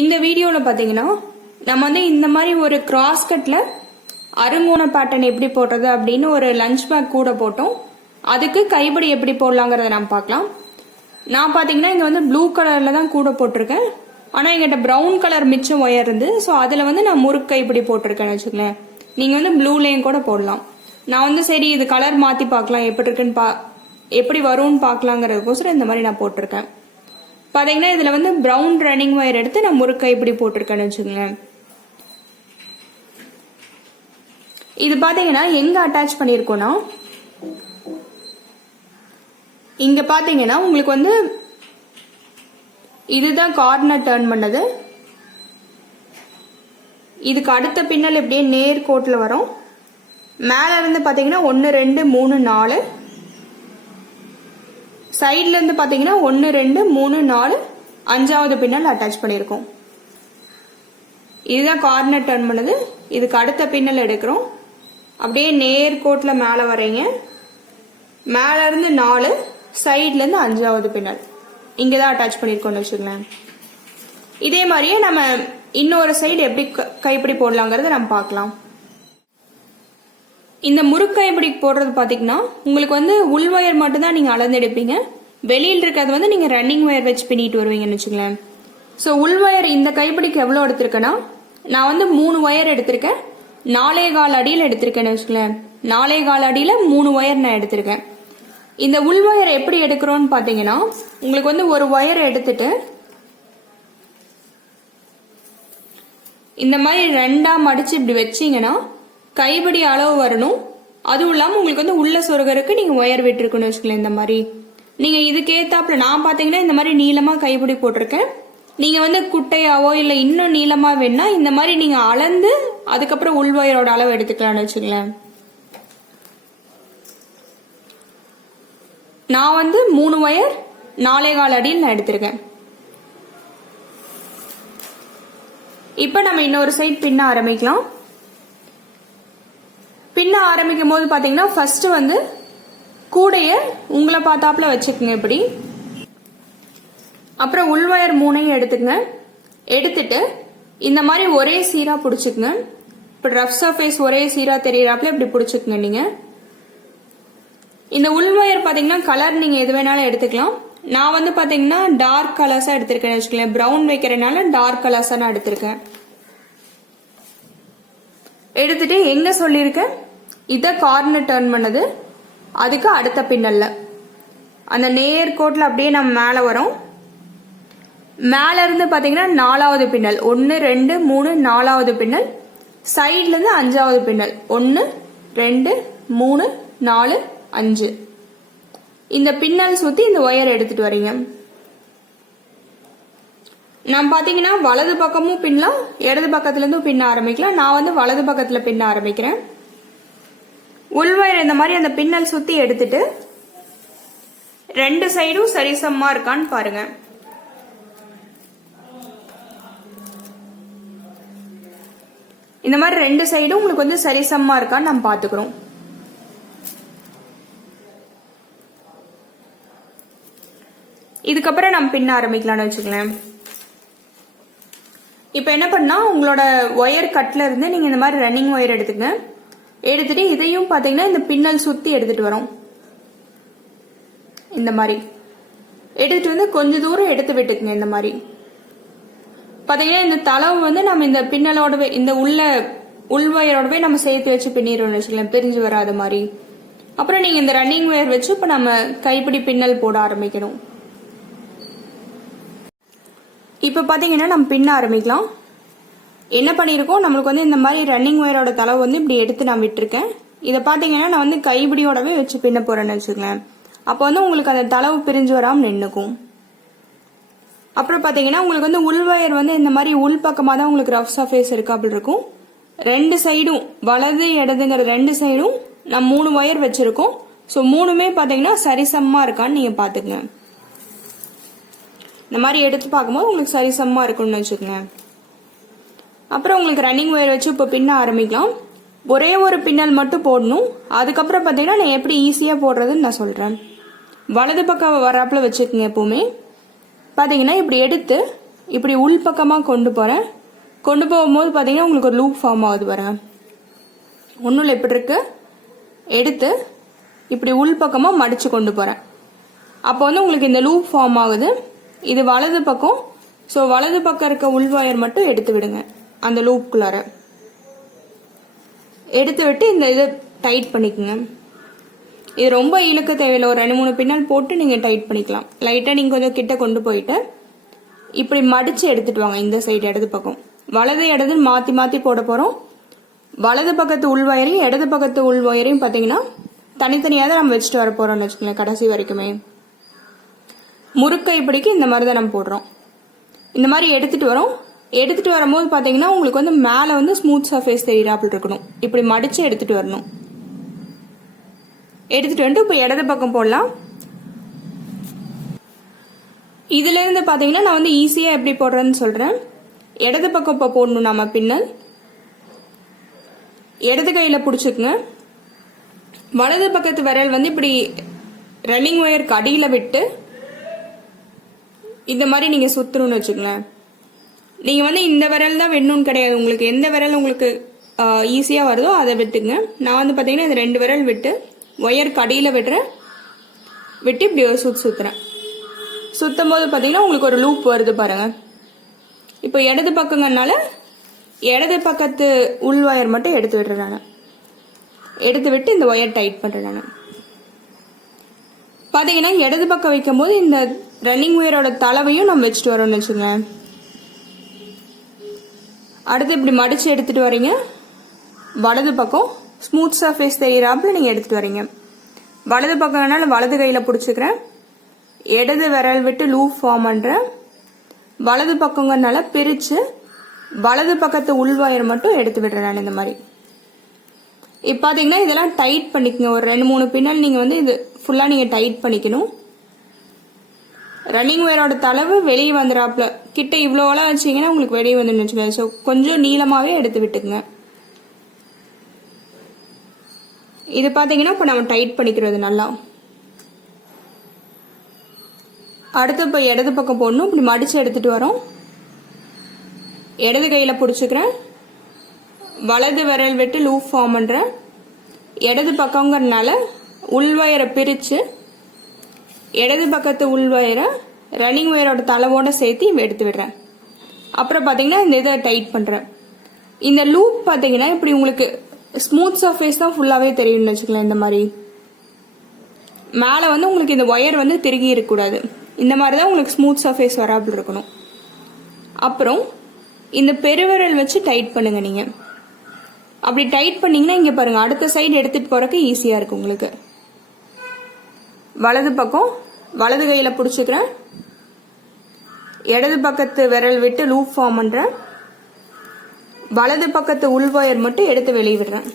இந்த வீடியோவில் பார்த்தீங்கன்னா நம்ம வந்து இந்த மாதிரி ஒரு கிராஸ் கட்ல அருங்கோண பேட்டர்ன் எப்படி போடுறது அப்படின்னு ஒரு லஞ்ச் பேக் கூட போட்டோம். அதுக்கு கைப்படி எப்படி போடலாங்கிறத நம்ம பார்க்கலாம். நான் பார்த்தீங்கன்னா இங்கே வந்து ப்ளூ கலரில் தான் கூட போட்டிருக்கேன். ஆனால் எங்கிட்ட ப்ரௌன் கலர் மிச்சம் ஒயர் இருந்து, ஸோ அதில் வந்து நான் முறுக்கு கைப்படி போட்டிருக்கேன்னு வச்சுக்கலேன். நீங்கள் வந்து ப்ளூலேயும் கூட போடலாம். நான் வந்து சரி இது கலர் மாற்றி பார்க்கலாம் எப்படி இருக்குன்னு எப்படி வரும்னு பார்க்கலாங்கிறதுக்கோசரம் இந்த மாதிரி நான் போட்டிருக்கேன். பார்த்தீங்கன்னா இதில் வந்து ப்ரௌன் ரன்னிங் ஒயர் எடுத்து நான் முறுக்கு கைப்படி போட்டிருக்கேன்னு வச்சுக்கோங்களேன். இது பார்த்தீங்கன்னா எங்கே அட்டாச் பண்ணியிருக்கோன்னா, இங்கே பார்த்தீங்கன்னா உங்களுக்கு வந்து இதுதான் கார்னர் டர்ன் பண்ணது. இதுக்கு அடுத்த பின்னல் இப்படியே நேர் கோட்டில் வரும். மேலே இருந்து பார்த்தீங்கன்னா 1 2 3 4, சைட்ல இருந்து பார்த்தீங்கன்னா 1 2 3 4 5வது பின்னல் அட்டாச் பண்ணியிருக்கோம். இதுதான் கார்னர் டர்ன் பண்ணது. இதுக்கு அடுத்த பின்னல் எடுக்கிறோம். அப்படியே நேர் கோட்டில் மேலே வரீங்க. மேலே இருந்து 4, சைட்ல இருந்து 5வது பின்னல் இங்கே தான் அட்டாச் பண்ணியிருக்கோம்னு வச்சுக்கலாம். இதே மாதிரியே நம்ம இன்னொரு சைடு எப்படி கைப்பிடி போடலாங்கிறத நம்ம பார்க்கலாம். இந்த முறுக்கு கைப்பிடி போடுறது பார்த்தீங்கன்னா உங்களுக்கு வந்து உள் ஒயர் மட்டும் தான் நீங்கள் அளந்து எடுப்பீங்க. வெளியில் இருக்கிறது வந்து நீங்கள் ரன்னிங் ஒயர் வச்சு பின்னிட்டு வருவீங்கன்னு வச்சுக்கலாம். ஸோ உள் ஒயர் இந்த கைப்பிடிக்கு எவ்வளோ எடுத்திருக்கேன்னா, நான் வந்து 3 ஒயர் எடுத்திருக்கேன். 4.25 அடியில் எடுத்திருக்கேன்னு வச்சுக்கலாம். 4.25 அடியில் 3 ஒயர் நான் எடுத்திருக்கேன். இந்த உள் ஒயர் எப்படி எடுக்கிறோன்னு பார்த்தீங்கன்னா, உங்களுக்கு வந்து ஒரு ஒயர் எடுத்துட்டு இந்த மாதிரி 2ஆ மடிச்சு இப்படி வச்சீங்கன்னா கைப்படி அளவு வரணும். அதுவும் இல்லாமல் உங்களுக்கு வந்து உள்ள சொருகருக்கு நீங்கள் ஒயர் விட்டுருக்குன்னு வச்சுக்கலாம். இந்த மாதிரி நீங்கள் இதுக்கேத்தாப்புல நான் பார்த்தீங்கன்னா இந்த மாதிரி நீளமாக கைப்படி போட்டிருக்கேன். நீங்கள் வந்து குட்டையாவோ இல்லை இன்னும் நீளமாக வேணா இந்த மாதிரி நீங்கள் அளந்து அதுக்கப்புறம் உள் ஒயரோட அளவு எடுத்துக்கலாம்னு வச்சுக்கலாம். நான் வந்து 3 ஒயர் 4.25 அடியில் நான் எடுத்திருக்கேன். இப்போ நம்ம இன்னொரு சைட் பின்ன ஆரம்பிக்கலாம். பின்ன ஆரம்பிக்கும் போது பார்த்தீங்கன்னா ஃபர்ஸ்ட் வந்து கூடைய உங்களை பார்த்தாப்புல வச்சுக்கோங்க இப்படி. அப்புறம் உள் ஒயர் 3ஐயும் எடுத்துக்கங்க. எடுத்துட்டு இந்த மாதிரி ஒரே சீரா பிடிச்சிக்குங்க. இப்போ ரஃப் சர்ஃபேஸ் ஒரே சீரா தெரியறாப்புல இப்படி பிடிச்சிக்குங்க. நீங்க இந்த உள் ஒயர் பார்த்தீங்கன்னா கலர் நீங்க எது வேணாலும் எடுத்துக்கலாம். நான் வந்து பார்த்தீங்கன்னா டார்க் கலர்ஸா எடுத்திருக்கேன் வச்சுக்கலாம். ப்ரௌன் வைக்கிறதுனால டார்க் கலர்ஸா நான் எடுத்திருக்கேன். எடுத்துட்டு எங்க சொல்லியிருக்கேன் இதை கார்னர் டர்ன் பண்ணது. அதுக்கு அடுத்த பின்னல்ல அந்த நேர் கோட்டில் அப்படியே நம்ம மேலே வரோம். மேல இருந்து பார்த்தீங்கன்னா 4வது பின்னல் 1 2 3 4வது பின்னல். சைட்ல இருந்து 5வது பின்னல் 1 2 3 4 5. இந்த பின்னல் சுத்தி இந்த ஒயர் எடுத்துட்டு வரீங்க. நான் பாத்தீங்கன்னா வலது பக்கமும் பின்னலாம், இடது பக்கத்துல இருந்தும் பின்ன ஆரம்பிக்கலாம். நான் வந்து வலது பக்கத்துல பின்ன ஆரம்பிக்கிறேன். உள் ஒயர் இந்த மாதிரி அந்த பின்னல் சுத்தி எடுத்துட்டு 2 சைடும் சரிசமமா இருக்கான்னு பாருங்க. இந்த மாதிரி 2 சைடும் உங்களுக்கு வந்து சரிசமமா இருக்கான்னு நம்ம பாத்துக்கிறோம். இதுக்கப்புறம் நம்ம பின்ன ஆரம்பிக்கலாம்னு வச்சுக்கலாம். இப்போ என்ன பண்ணா, உங்களோட ஒயர் கட்ல இருந்து நீங்க இந்த மாதிரி ரன்னிங் ஒயர் எடுத்துங்க. எடுத்துட்டு இதையும் பாத்தீங்கன்னா இந்த பின்னல் சுத்தி எடுத்துட்டு வரோம். இந்த மாதிரி எடுத்துட்டு வந்து கொஞ்ச தூரம் எடுத்து விட்டுக்குங்க. இந்த மாதிரி பாத்தீங்கன்னா இந்த தளவு வந்து நம்ம இந்த பின்னலோடவே இந்த உள் ஒயரோடவே நம்ம சேர்த்து வச்சு பின்னிடுவோம்னு வச்சுக்கலாம், பிரிஞ்சு வராத மாதிரி. அப்புறம் நீங்க இந்த ரன்னிங் ஒயர் வச்சு இப்ப நம்ம கைப்பிடி பின்னல் போட ஆரம்பிக்கணும். இப்ப பாத்தீங்கன்னா நம்ம பின்ன ஆரம்பிக்கலாம். என்ன பண்ணிருக்கோம், நம்மளுக்கு வந்து இந்த மாதிரி ரன்னிங் ஒயரோட தளவு வந்து இப்படி எடுத்து நான் விட்டுருக்கேன். இதை பாத்தீங்கன்னா நான் வந்து கைப்பிடியோடவே வச்சு பின்ன போறேன்னு வச்சுக்கலாம். அப்போ வந்து உங்களுக்கு அந்த தளவு பிரிஞ்சு வராம நின்னுக்கும். அப்புறம் பாத்தீங்கன்னா உங்களுக்கு வந்து உள் ஒயர் வந்து இந்த மாதிரி உள் பக்கமா தான் உங்களுக்கு ரஃப் சர்ஃபேஸ் இருக்காப்புல இருக்கும். 2 சைடும் வலது இடதுங்கிற 2 சைடும் நம்ம 3 ஒயர் வச்சிருக்கோம். ஸோ 3மே பாத்தீங்கன்னா சரிசமமா இருக்கான்னு நீங்க பாத்துக்கங்க. இந்த மாதிரி எடுத்து பார்க்கும்போது உங்களுக்கு சரிசமமா இருக்கும்னு வச்சுக்கோங்க. அப்புறம் உங்களுக்கு ரன்னிங் ஒயர் வச்சு இப்போ பின்ன ஆரம்பிக்கலாம். ஒரே ஒரு பின்னல் மட்டும் போடணும். அதுக்கப்புறம் பார்த்தீங்கன்னா நான் எப்படி ஈஸியாக போடுறதுன்னு நான் சொல்கிறேன். வலது பக்கம் வராப்புல வச்சுக்கோங்க. எப்பவுமே பார்த்தீங்கன்னா இப்படி எடுத்து இப்படி உள் பக்கமாக கொண்டு போகிறேன். கொண்டு போகும்போது பார்த்தீங்கன்னா உங்களுக்கு ஒரு லூப் ஃபார்ம் ஆகுது பாருங்க. ஒன்றும் இல்லை, இப்படி இருக்கு. எடுத்து இப்படி உள் பக்கமாக மடித்து கொண்டு போகிறேன். அப்போ வந்து உங்களுக்கு இந்த லூப் ஃபார்ம் ஆகுது. இது வலது பக்கம். ஸோ வலது பக்கம் இருக்க உள் ஒயர் மட்டும் எடுத்து விடுங்க. அந்த லூப்புக்குள்ளார எடுத்து விட்டு இந்த இதை டைட் பண்ணிக்கோங்க. இது ரொம்ப இழுக்க தேவையில்லை. ஒரு 2-3 பின்னல் போட்டு நீங்கள் டைட் பண்ணிக்கலாம். லைட்டாக நீங்கள் கொஞ்சம் கிட்ட கொண்டு போயிட்டு இப்படி மடித்து எடுத்துட்டு வாங்க. இந்த சைடு இடது பக்கம், வலது இடது மாற்றி மாற்றி போட போகிறோம். வலது பக்கத்து உள் ஒயரையும் இடது பக்கத்து உள் ஒயரையும் பார்த்தீங்கன்னா தனித்தனியாக தான் நம்ம வச்சுட்டு வர போகிறோம்னு வச்சுக்கோங்களேன். கடைசி வரைக்குமே முறுக்கை இப்படிக்கு இந்த மாதிரி தான் நம்ம போடுறோம். இந்த மாதிரி எடுத்துட்டு வரோம். எடுத்துட்டு வரும்போது பார்த்தீங்கன்னா உங்களுக்கு வந்து மேலே வந்து ஸ்மூத் சர்ஃபேஸ் தெரியிறாப்புல இருக்கணும். இப்படி மடித்து எடுத்துட்டு வரணும். எடுத்துட்டு வந்துட்டு இப்போ இடது பக்கம் போடலாம். இதுல இருந்து பார்த்தீங்கன்னா நான் வந்து ஈஸியாக எப்படி போடுறேன்னு சொல்கிறேன். இடது பக்கம் இப்போ போடணும். நம்ம பின்னல் இடது கையில் பிடிச்சிக்குங்க. வலது பக்கத்து விரல் வந்து இப்படி ரன்னிங் ஒயருக்கு அடியில் விட்டு இந்த மாதிரி நீங்கள் சுற்றணும்னு வச்சுக்கோங்களேன். நீங்கள் வந்து இந்த விரல் தான் வெட்டணும்னு கிடையாது. உங்களுக்கு எந்த விரல் உங்களுக்கு ஈஸியாக வருதோ அதை விட்டுங்க. நான் வந்து பார்த்தீங்கன்னா இந்த 2 விரல் விட்டு ஒயருக்கு அடியில் விட்டுறேன். விட்டு இப்படி ஒரு சுற்றுறேன். சுற்றும் போது பார்த்தீங்கன்னா உங்களுக்கு ஒரு லூப் வருது பாருங்க. இப்போ இடது பக்கங்கனால இடது பக்கத்து உள் ஒயர் மட்டும் எடுத்து விடுறேன். நான் எடுத்து விட்டு இந்த ஒயர் டைட் பண்ணுறேன். நான் பார்த்தீங்கன்னா இடது பக்கம் வைக்கும் போது இந்த ரன்னிங் ஒயரோட தலைவையும் நம்ம வச்சுட்டு வரோம்னு வச்சுங்க. அடுத்து இப்படி மடித்து எடுத்துகிட்டு வரீங்க. வலது பக்கம் ஸ்மூத் சர்ஃபேஸ் தெரியிறாப்புல நீங்கள் எடுத்துகிட்டு வரீங்க. வலது பக்கம்னால வலது கையில் பிடிச்சிக்கிறேன். இடது விரல் விட்டு லூப் ஃபார்ம் பண்ணுறேன். வலது பக்கங்கனால பிரித்து வலது பக்கத்து உள் ஒயர் மட்டும் எடுத்து விடுறேன் நான் இந்த மாதிரி. இப்போ பார்த்தீங்கன்னா இதெல்லாம் டைட் பண்ணிக்கோங்க. ஒரு 2-3 பின்னல் நீங்கள் வந்து இது ஃபுல்லாக நீங்கள் டைட் பண்ணிக்கணும். ரன்னிங் ஒயரோட தளவு வெளியே வந்துடாப்புல. கிட்ட இவ்வளோலாம் வச்சிங்கன்னா உங்களுக்கு வெளியே வந்துன்னு வச்சுக்கோங்க. ஸோ கொஞ்சம் நீளமாகவே எடுத்து விட்டுக்குங்க. இது பார்த்தீங்கன்னா இப்போ நம்ம டைட் பண்ணிக்கிறது நல்லா. அடுத்து இப்போ இடது பக்கம் போடணும். இப்படி மடித்து எடுத்துகிட்டு வரோம். இடது கையில் பிடிச்சிக்கிறேன். வலது விரல் விட்டு லூப் ஃபார்ம் பண்ணுறேன். இடது பக்கங்கிறதுனால உள் ஒயரை பிரித்து இடது பக்கத்து உள் ஒயரை ரன்னிங் ஒயரோட தளவோட சேர்த்து எடுத்து விடுறேன். அப்புறம் பார்த்தீங்கன்னா இந்த இதை டைட் பண்ணுறேன். இந்த லூப் பார்த்தீங்கன்னா இப்படி உங்களுக்கு ஸ்மூத் சர்ஃபேஸ் தான் ஃபுல்லாகவே தெரியும்னு வச்சுக்கலாம். இந்த மாதிரி மேலே வந்து உங்களுக்கு இந்த ஒயர் வந்து திருகி இருக்கக்கூடாது. இந்த மாதிரி தான் உங்களுக்கு ஸ்மூத் சர்ஃபேஸ் வராமல் இருக்கணும். அப்புறம் இந்த பெருவிரல் வச்சு டைட் பண்ணுங்க. நீங்கள் அப்படி டைட் பண்ணீங்கன்னா இங்கே பாருங்க, அடுத்த சைடு எடுத்துகிட்டு போகிறக்கு ஈஸியாக இருக்கும் உங்களுக்கு. வலது பக்கம் வலது கையில் பிடிச்சிக்கிறேன். இடது பக்கத்து விரல் விட்டு லூப் ஃபார்ம் பண்ணுறேன். வலது பக்கத்து உள் ஒயர் மட்டும் எடுத்து வெளியே விடுறேன்.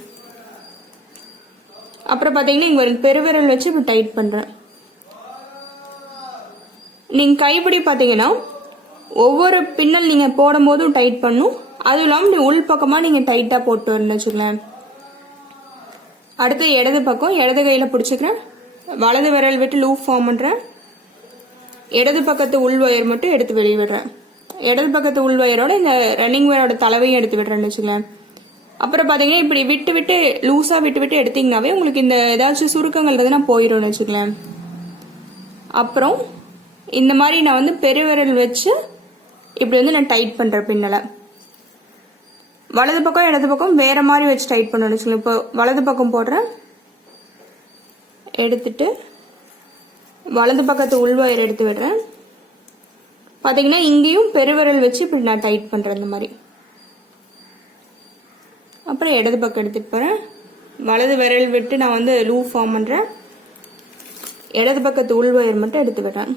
அப்புறம் பார்த்தீங்கன்னா இங்கே ஒரு பெருவிரல் வச்சு இப்போ டைட் பண்ணுறேன். நீங்கள் கைப்பிடி பார்த்தீங்கன்னா ஒவ்வொரு பின்னல் நீங்கள் போடும் போதும் டைட் பண்ணும். அதுவும் இல்லாமல் உள் பக்கமாக நீங்கள் டைட்டாக போட்டு வரணும்னு வச்சுக்கலாம். அடுத்து இடது பக்கம் இடது கையில் பிடிச்சிக்கிறேன். வலது விரல் விட்டு லூப் ஃபார்ம் பண்ணுறேன். இடது பக்கத்து உள் ஒயர் மட்டும் எடுத்து வெளியே விடுறேன். இடது பக்கத்து உள் ஒயரோட இந்த ரன்னிங் ஒயரோட தலைவையும் எடுத்து விடுறேன்னு வச்சுக்கலாம். அப்புறம் பார்த்தீங்கன்னா இப்படி விட்டு விட்டு லூஸாக விட்டு விட்டு எடுத்தீங்கன்னாவே உங்களுக்கு இந்த ஏதாச்சும் சுருக்கங்கள் எதுனா போயிடும்னு வச்சுக்கலாம். அப்புறம் இந்த மாதிரி நான் வந்து பெருவிரல் வச்சு இப்படி வந்து நான் டைட் பண்ணுறேன் பின்னலை. வலது பக்கம் இடது பக்கம் வேற மாதிரி வச்சு டைட் பண்ணணும்னு வச்சுக்கலாம். இப்போ வலது பக்கம் போடுறேன். எடுத்துட்டு வலது பக்கத்து உள் ஒயர் எடுத்து விடுறேன். பார்த்தீங்கன்னா இங்கேயும் பெருவிரல் வச்சு இப்படி நான் டைட் பண்ணுறேன் இந்த மாதிரி. அப்புறம் இடது பக்கம் எடுத்துகிட்டு போகிறேன். வலது விரல் விட்டு நான் வந்து லூப் ஃபார்ம் பண்ணுறேன். இடது பக்கத்து உள் ஒயர் மட்டும் எடுத்து விடுறேன்.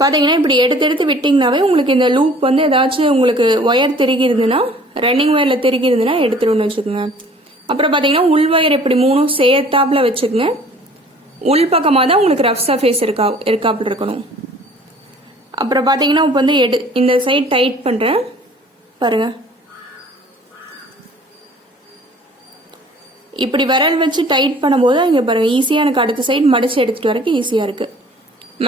பார்த்தீங்கன்னா இப்படி எடுத்து எடுத்து விட்டிங்கனாவே உங்களுக்கு இந்த லூப் வந்து ஏதாச்சும் உங்களுக்கு ஒயர் திருகி இருந்ததுன்னா, ரன்னிங் ஒயரில் திருகி இருந்ததுன்னா எடுத்துருன்னு வச்சுக்கோங்க. அப்புறம் பார்த்தீங்கன்னா உள் ஒயர் இப்படி 3 சேர்த்தாப்புல வச்சுக்கோங்க. உள் பக்கமாக தான் உங்களுக்கு ரஃப் சர்ஃபேஸ் இருக்காப்புல இருக்கணும். அப்புறம் பார்த்தீங்கன்னா இப்போ வந்து இந்த சைட் டைட் பண்ணுறேன் பாருங்க. இப்படி விரல் வச்சு டைட் பண்ணும்போது இங்கே பாருங்க ஈஸியாக எனக்கு அடுத்த சைடு மடிச்சு எடுத்துகிட்டு வரக்கு ஈஸியாக இருக்குது.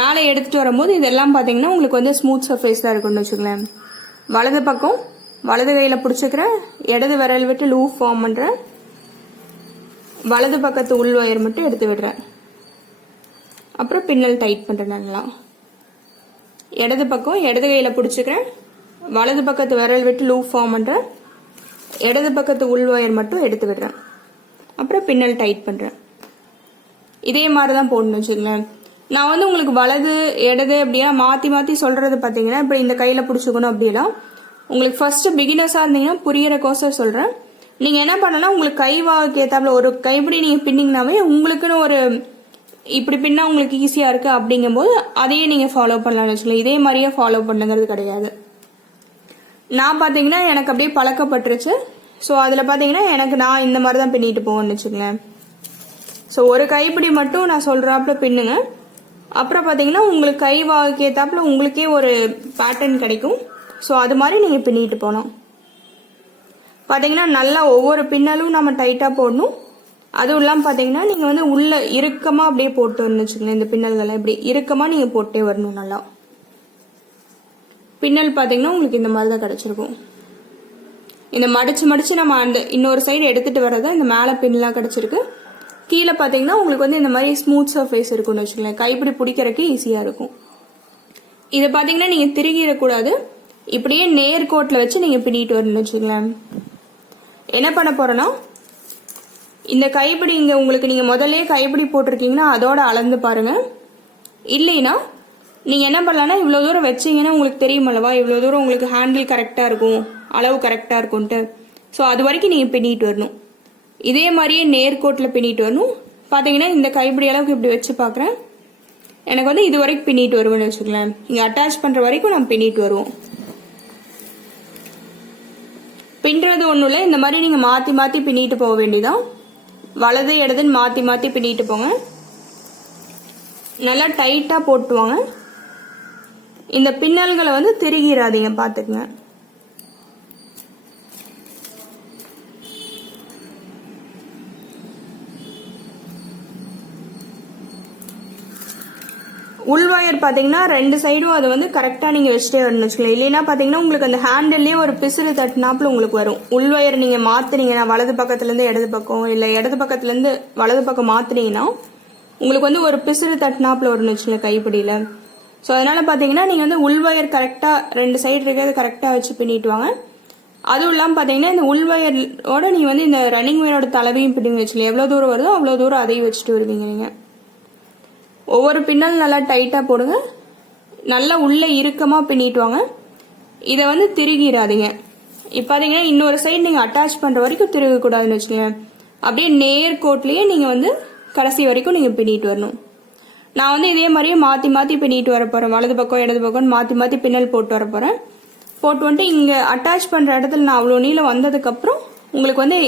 மேலே எடுத்துகிட்டு வரும்போது இதெல்லாம் பார்த்தீங்கன்னா உங்களுக்கு வந்து ஸ்மூத் சர்ஃபேஸ் தான் இருக்குன்னு வச்சுக்கலேன். வலது பக்கம் வலது கையில் பிடிச்சிக்கிறேன், இடது விரல் விட்டு லூப் ஃபார்ம் பண்ணுறேன், வலது பக்கத்து உள் ஒயர் மட்டும் எடுத்து விடுறேன். அப்புறம் பின்னல் டைட் பண்ணுறேன். நல்லா இடது பக்கம் இடது கையில் பிடிச்சிக்கிறேன், வலது பக்கத்து விரல் விட்டு லூப் ஃபார்ம் பண்ணுறேன், இடது பக்கத்து உள் ஒயர் மட்டும் எடுத்து விடுறேன். அப்புறம் பின்னல் டைட் பண்ணுறேன். இதே மாதிரி தான் போடணும் வச்சுக்கலேன். நான் வந்து உங்களுக்கு வலது இடது அப்படின்னா மாற்றி மாற்றி சொல்கிறது பார்த்தீங்கன்னா இப்போ இந்த கையில் பிடிச்சிக்கணும் அப்படின்னா உங்களுக்கு ஃபர்ஸ்ட் பிகினர்ஸாக இருந்தீங்கன்னா புரியிற கோசம் சொல்கிறேன். நீங்கள் என்ன பண்ணலாம், உங்களுக்கு கை வாக்கு ஏற்றாப்புல ஒரு கைப்பிடி நீங்கள் பின்னிங்கனாவே உங்களுக்குன்னு ஒரு இப்படி பின்னா உங்களுக்கு ஈஸியாக இருக்குது அப்படிங்கும்போது அதையே நீங்கள் ஃபாலோ பண்ணலாம்னு வச்சுக்கலாம். இதே மாதிரியே ஃபாலோ பண்ணுங்கிறது கிடையாது. நான் பார்த்தீங்கன்னா எனக்கு அப்படியே பழக்கப்பட்டுருச்சு. ஸோ அதில் பார்த்தீங்கன்னா எனக்கு நான் இந்த மாதிரி தான் பின்னிட்டு போவேன்னு வச்சுக்கலேன். ஸோ ஒரு கைப்பிடி மட்டும் நான் சொல்கிறாப்புல பின்னுங்க. அப்புறம் பார்த்தீங்கன்னா உங்களுக்கு கை வாக்கு ஏற்றாப்புல உங்களுக்கே ஒரு பேட்டர்ன் கிடைக்கும். ஸோ அது மாதிரி நீங்கள் பின்னிட்டு போகலாம். பார்த்தீங்கன்னா நல்லா ஒவ்வொரு பின்னலும் நம்ம டைட்டாக போடணும். அதுவும் இல்லாமல் பார்த்தீங்கன்னா நீங்கள் வந்து உள்ள இறுக்கமாக அப்படியே போட்டு வரணும்னு வச்சுக்கோங்களேன். இந்த பின்னல்களை இப்படி இறுக்கமாக நீங்கள் போட்டே வரணும். நல்லா பின்னல் பார்த்தீங்கன்னா உங்களுக்கு இந்த மாதிரி தான் கிடச்சிருக்கும். இந்த மடிச்சு மடிச்சு நம்ம அந்த இன்னொரு சைடு எடுத்துகிட்டு வரதை இந்த மேலே பின்னலாக கிடச்சிருக்கு. கீழே பார்த்தீங்கன்னா உங்களுக்கு வந்து இந்த மாதிரி ஸ்மூத் சர்ஃபேஸ் இருக்கும்னு வச்சுக்கோங்களேன். கைப்பிடி பிடிக்கிறதுக்கு ஈஸியாக இருக்கும். இதை பார்த்தீங்கன்னா நீங்கள் திருகிடக்கூடாது, இப்படியே நேர்கோட்டில் வச்சு நீங்கள் பின்னிட்டு வரணும்னு வச்சுக்கோங்களேன். என்ன பண்ண போகிறேன்னா இந்த கைப்பிடி இங்கே உங்களுக்கு நீங்கள் முதல்ல கைப்பிடி போட்டிருக்கீங்கன்னா அதோட அளந்து பாருங்கள். இல்லைன்னா நீங்கள் என்ன பண்ணலான்னா இவ்வளோ தூரம் வச்சிங்கன்னா உங்களுக்கு தெரியுமல்லவா இவ்வளோ தூரம் உங்களுக்கு ஹேண்டில் கரெக்டாக இருக்கும், அளவு கரெக்டாக இருக்கும்ன்ட்டு. ஸோ அது வரைக்கும் நீங்கள் பின்னிட்டு வரணும். இதே மாதிரியே நேர்கோட்டில் பின்னிட்டு வரணும். பார்த்தீங்கன்னா இந்த கைப்பிடி அளவுக்கு இப்படி வச்சு பார்க்குறேன். எனக்கு வந்து இது வரைக்கும் பின்னிட்டு வருவேன்னு வச்சுக்கலாம். இங்கே அட்டாச் பண்ணுற வரைக்கும் நம்ம பின்னிட்டு வருவோம். பின்னுறது ஒன்றும் இல்லை, இந்த மாதிரி நீங்கள் மாற்றி மாற்றி பின்னிட்டு போக வேண்டியதான். வலது இடதுன்னு மாற்றி மாற்றி பின்னிட்டு போங்க. நல்லா டைட்டாக போட்டுவாங்க. இந்த பின்னல்களை வந்து திருகிடாதீங்க, பார்த்துக்குங்க. உள்வயர் பார்த்தீங்கன்னா ரெண்டு சைடும் அது வந்து கரெக்டாக நீங்கள் வச்சுட்டே வரணும்னு வச்சுக்கலாம். இல்லைன்னா பார்த்தீங்கன்னா உங்களுக்கு அந்த ஹேண்டில்லேயே ஒரு பிசுறு தட்டினாப்புல உங்களுக்கு வரும். உள்வயர் நீங்கள் மாற்றினீங்கன்னா வலது பக்கத்துலேருந்து இடது பக்கம், இல்லை இடது பக்கத்துலேருந்து வலது பக்கம் மாற்றினீங்கன்னா உங்களுக்கு வந்து ஒரு பிசுறு தட்டினாப்புல வரும்னு வச்சுக்கலாம் கைப்பிடியில். ஸோ அதனால் பார்த்தீங்கன்னா நீங்கள் வந்து உள்வயர் கரெக்டாக ரெண்டு சைடு இருக்கிறது கரெக்டாக வச்சு பின்னிட்டு வாங்க. அதுவும் இல்லாமல் பார்த்தீங்கன்னா இந்த உள்வயரோட நீங்கள் வந்து இந்த ரன்னிங் வயரோட தலைவையும் பிடிங்க வச்சுக்கலாம். எவ்வளோ தூரம் வருதோ அவ்வளோ தூரம் அதையும் வச்சுட்டு வருவீங்க நீங்கள். ஒவ்வொரு பின்னல் நல்லா டைட்டாக போடுங்க. நல்லா உள்ளே இறுக்கமாக பின்னிட்டு வாங்க. இதை வந்து திருகிடாதீங்க. இப்போ பார்த்தீங்கன்னா இன்னொரு சைடு நீங்கள் அட்டாச் பண்ணுற வரைக்கும் திருகக்கூடாதுன்னு வச்சுக்கோங்க. அப்படியே நேர்கோட்லேயே நீங்கள் வந்து கடைசி வரைக்கும் நீங்கள் பின்னிட்டு வரணும். நான் வந்து இதே மாதிரியே மாற்றி மாற்றி பின்னிட்டு வர போகிறேன். வலது பக்கம் இடது பக்கம் மாற்றி மாற்றி பின்னல் போட்டு வர போகிறேன். போட்டு வந்துட்டு இங்கே அட்டாச் பண்ணுற இடத்துல நான் அவ்வளோ நீளம் வந்ததுக்கப்புறம் உங்களுக்கு வந்து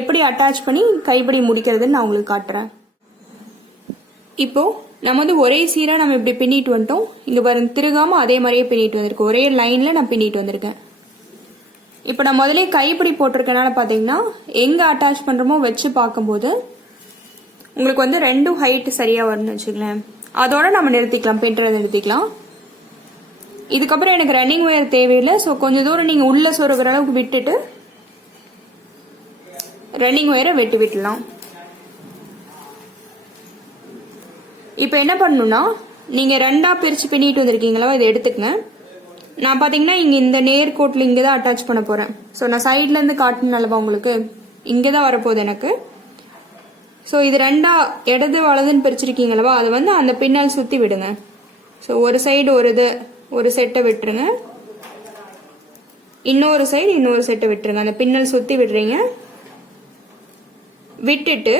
எப்படி அட்டாச் பண்ணி கைப்பிடி முடிக்கிறதுன்னு நான் உங்களுக்கு காட்டுறேன். இப்போது நம்ம வந்து ஒரே சீராக நம்ம இப்படி பின்னிட்டு வந்துட்டோம். இங்கே பாருங்க, திருகாமல் அதே மாதிரியே பின்னிட்டு வந்திருக்கேன். ஒரே லைனில் நான் பின்னிட்டு வந்திருக்கேன். இப்போ நான் முதலே கைப்பிடி போட்டிருக்கனால பார்த்தீங்கன்னா எங்கே அட்டாச் பண்ணுறோமோ வச்சு பார்க்கும்போது உங்களுக்கு வந்து ரெண்டும் ஹைட்டு சரியாக வரும்னு வச்சுக்கலாம். அதோட நம்ம நிறுத்திக்கலாம், பின்னுறதை நிறுத்திக்கலாம். இதுக்கப்புறம் எனக்கு ரன்னிங் ஒயர் தேவையில்லை. ஸோ கொஞ்சம் தூரம் நீங்கள் உள்ளே சொருகிற அளவுக்கு விட்டுட்டு ரன்னிங் ஒயரை வெட்டி விட்டுலாம். இப்போ என்ன பண்ணணும்னா நீங்கள் ரெண்டாக பிரித்து பின்னிட்டு வந்திருக்கீங்களோ இதை எடுத்துக்கங்க. நான் பார்த்தீங்கன்னா இங்கே இந்த நேர்கோட்டில் இங்கே தான் அட்டாச் பண்ண போகிறேன். ஸோ நான் சைட்லேருந்து காட்டினல்லவா உங்களுக்கு இங்கே தான் வரப்போகுது எனக்கு. ஸோ இது ரெண்டாக இடது வலதுன்னு பிரிச்சிருக்கீங்களவா அது வந்து அந்த பின்னல் சுற்றி விடுங்க. ஸோ ஒரு சைடு ஒரு செட்டை விட்டுருங்க, இன்னொரு சைடு இன்னொரு செட்டை விட்டுருங்க. அந்த பின்னல் சுற்றி விடுறீங்க. விட்டுட்டு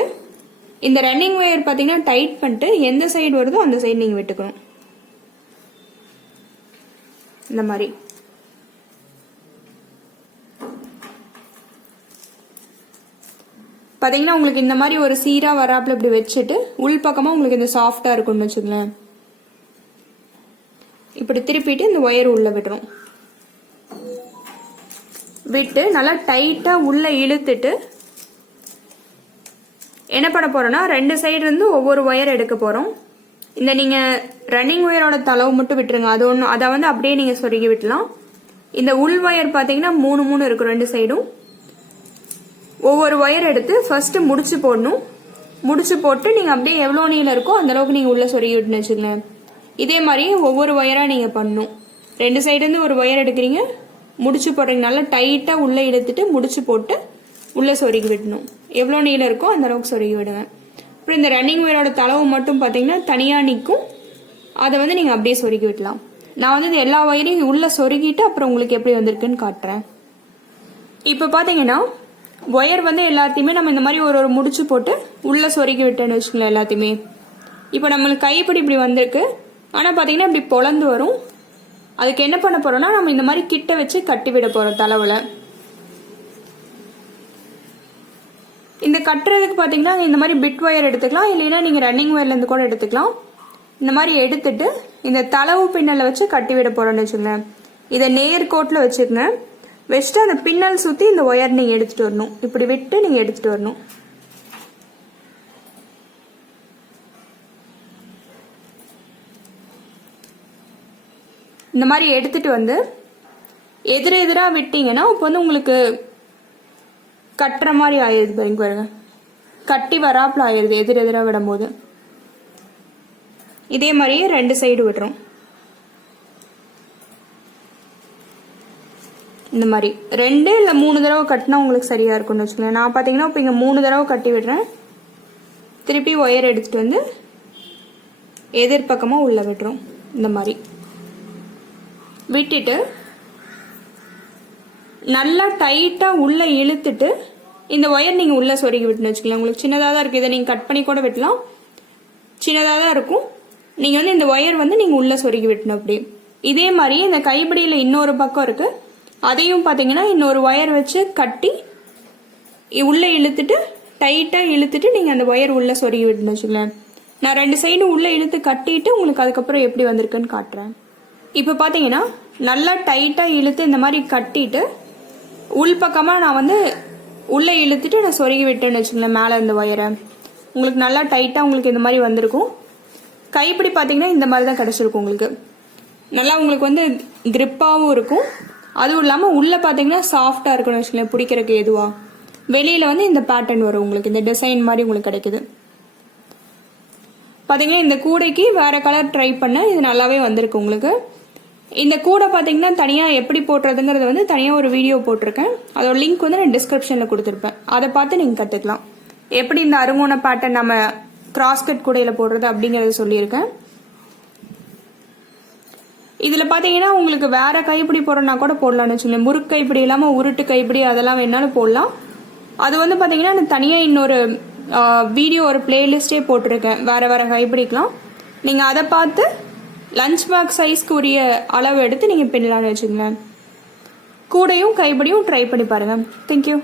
இந்த ரன்னிங் ஒயர் பார்த்தீங்கன்னா டைட் பண்ணிட்டு எந்த சைடு வருதோ அந்த சைடு நீங்கள் விட்டுக்கணும். இந்த மாதிரி பார்த்தீங்கன்னா உங்களுக்கு இந்த மாதிரி ஒரு சீராக வராப்பில் இப்படி வச்சுட்டு உள் பக்கமாக உங்களுக்கு இந்த சாஃப்டாக இருக்கும்னு வச்சுக்கலேன். இப்படி திருப்பிட்டு இந்த ஒயர் உள்ளே விட்டுரும். விட்டு நல்லா டைட்டாக உள்ளே இழுத்துட்டு என்ன பண்ண போறோம்னா ரெண்டு சைடு இருந்து ஒவ்வொரு ஒயர் எடுக்க போகிறோம். இந்த நீங்கள் ரன்னிங் ஒயரோட தளவு மட்டும் விட்டுருங்க. அதை வந்து அப்படியே நீங்கள் சொருகி விட்டலாம். இந்த உள் ஒயர் பார்த்தீங்கன்னா 3 இருக்கும் 2 சைடும். ஒவ்வொரு ஒயர் எடுத்து ஃபர்ஸ்ட் முடிச்சு போடணும். முடிச்சு போட்டு நீங்கள் அப்படியே எவ்வளோ நீளம் இருக்கோ அந்த அளவுக்கு நீங்கள் உள்ளே சொருகி விட்டுன்னு வச்சுக்கோங்க. இதே மாதிரி ஒவ்வொரு ஒயராக நீங்கள் பண்ணணும். 2 சைடுலேருந்து ஒரு ஒயர் எடுக்கிறீங்க, முடிச்சு போடுறீங்க. நல்லா டைட்டாக உள்ளே இழுத்துட்டு முடிச்சு போட்டு உள்ளே சொருகி விடணும். எவ்வளோ நீளம் இருக்கோ அந்த அளவுக்கு சொருகி விடுங்க. அப்புறம் இந்த ரன்னிங் ஒயரோட தளவு மட்டும் பார்த்தீங்கன்னா தனியாக நிற்கும். அதை வந்து நீங்கள் அப்படியே சொருகி விடலாம். நான் வந்து இந்த எல்லா ஒயரையும் உள்ளே சொருகிட்டு அப்புறம் உங்களுக்கு எப்படி வந்திருக்குன்னு காட்டுறேன். இப்போ பார்த்தீங்கன்னா ஒயர் வந்து எல்லாத்தையுமே நம்ம இந்த மாதிரி ஒரு முடிச்சு போட்டு உள்ளே சொருகி விட்டேன்னு வச்சுக்கலாம் எல்லாத்தையுமே. இப்போ நம்மளுக்கு கைப்பிடி இப்படி வந்திருக்கு. ஆனால் பார்த்தீங்கன்னா இப்படி பொழந்து வரும். அதுக்கு என்ன பண்ண போறோம்னா நம்ம இந்த மாதிரி கிட்ட வச்சு கட்டி விட போறோம் தளவுல. இந்த கட்டுறதுக்கு பார்த்தீங்கன்னா இந்த மாதிரி பிட் ஒயர் எடுத்துக்கலாம், இல்லைன்னா நீங்கள் ரன்னிங் ஒயர்லேருந்து கூட எடுத்துக்கலாம். இந்த மாதிரி எடுத்துட்டு இந்த தளவு பின்னலை வச்சு கட்டி விட போறோம்னு வச்சுங்க. இதை நேர்கோட்டில் வச்சுக்கோங்க. வச்சுட்டு அந்த பின்னல் சுற்றி இந்த ஒயர் நீங்கள் எடுத்துட்டு வரணும். இப்படி விட்டு நீங்கள் எடுத்துட்டு வரணும். இந்த மாதிரி எடுத்துட்டு வந்து எதிரெதிராக விட்டீங்கன்னா இப்போ வந்து உங்களுக்கு கட்டுற மாதிரி ஆயிடுது பாருங்க. கட்டி வராப்புல ஆயிடுது எதிரெதிராக விடும்போது. இதே மாதிரியே 2 சைடு விடுறோம். இந்த மாதிரி 2 இல்லை 3 தடவை கட்டினா உங்களுக்கு சரியா இருக்கும்னு வச்சுக்கோங்க. நான் பார்த்தீங்கன்னா இப்போ இங்கே 3 தடவை கட்டி விடுறேன். திருப்பி ஒயர் எடுத்துட்டு வந்து எதிர்பக்கமாக உள்ள விடுறோம். இந்த மாதிரி விட்டுட்டு நல்லா டைட்டாக உள்ளே இழுத்துட்டு இந்த ஒயர் நீங்கள் உள்ளே சொருகி விட்டுன்னு வச்சுக்கலாம். உங்களுக்கு சின்னதாக தான் இருக்குது. இதை நீங்கள் கட் பண்ணி கூட விட்டலாம். சின்னதாக தான் இருக்கும். நீங்கள் வந்து இந்த ஒயர் வந்து நீங்கள் உள்ளே சொருகி விட்டணும். அப்படி இதே மாதிரி இந்த கைப்பிடியில் இன்னொரு பக்கம் இருக்குது. அதையும் பார்த்தீங்கன்னா இன்னொரு ஒயர் வச்சு கட்டி உள்ளே இழுத்துட்டு டைட்டாக இழுத்துட்டு நீங்கள் அந்த ஒயர் உள்ளே சொருகி விட்டுன்னு வச்சுக்கலாம். நான் 2 சைடு உள்ளே இழுத்து கட்டிட்டு உங்களுக்கு அதுக்கப்புறம் எப்படி வந்திருக்குன்னு காட்டுறேன். இப்போ பார்த்தீங்கன்னா நல்லா டைட்டாக இழுத்து இந்த மாதிரி கட்டிட்டு உள்பக்கமாக நான் வந்து உள்ளே இழுத்துட்டு நான் சொருகி விட்டேன்னு வச்சுக்கலேன். மேலே இந்த ஒயரை உங்களுக்கு நல்லா டைட்டாக உங்களுக்கு இந்த மாதிரி வந்திருக்கும். கைப்பிடி பார்த்தீங்கன்னா இந்த மாதிரி தான் கிடச்சிருக்கும். உங்களுக்கு நல்லா உங்களுக்கு வந்து கிரிப்பாகவும் இருக்கும். அதுவும் இல்லாமல் உள்ளே பார்த்தீங்கன்னா சாஃப்டாக இருக்குன்னு வச்சுக்கலேன். பிடிக்கிறதுக்கு எதுவாக வெளியில் வந்து இந்த பேட்டர்ன் வரும். உங்களுக்கு இந்த டிசைன் மாதிரி உங்களுக்கு கிடைக்குது. பார்த்தீங்கன்னா இந்த கூடைக்கு வேறு கலர் ட்ரை பண்ண இது நல்லாவே வந்திருக்கு உங்களுக்கு. இந்த கூடை பார்த்தீங்கன்னா தனியாக எப்படி போட்டுறதுங்கிறத வந்து தனியாக ஒரு வீடியோ போட்டிருக்கேன். அதோட லிங்க் வந்து நான் டிஸ்கிரிப்ஷனில் கொடுத்துருப்பேன். அதை பார்த்து நீங்கள் கற்றுக்கலாம். எப்படி இந்த அருங்கோண பேட்டர்ன் நம்ம கிராஸ்கட் கூடையில் போடுறது அப்படிங்கிறத சொல்லியிருக்கேன். இதில் பார்த்தீங்கன்னா உங்களுக்கு வேறு கைப்பிடி போடுறனா கூட போடலான்னு வச்சுக்கோங்க. முறுக்கு கைப்பிடி இல்லாமல் உருட்டு கைப்பிடி அதெல்லாம் வேணாலும் போடலாம். அது வந்து பார்த்தீங்கன்னா நான் தனியாக இன்னொரு வீடியோ ஒரு பிளேலிஸ்டே போட்டிருக்கேன் வேறு கைப்பிடிக்கலாம். நீங்கள் அதை பார்த்து லஞ்ச் பாக்ஸ் சைஸ்க்கு உரிய அளவு எடுத்து நீங்கள் பின்னலான்னு வச்சுக்கோங்க. கூடையும் கைப்பிடியும் ட்ரை பண்ணி பாருங்கள். தேங்க்யூ.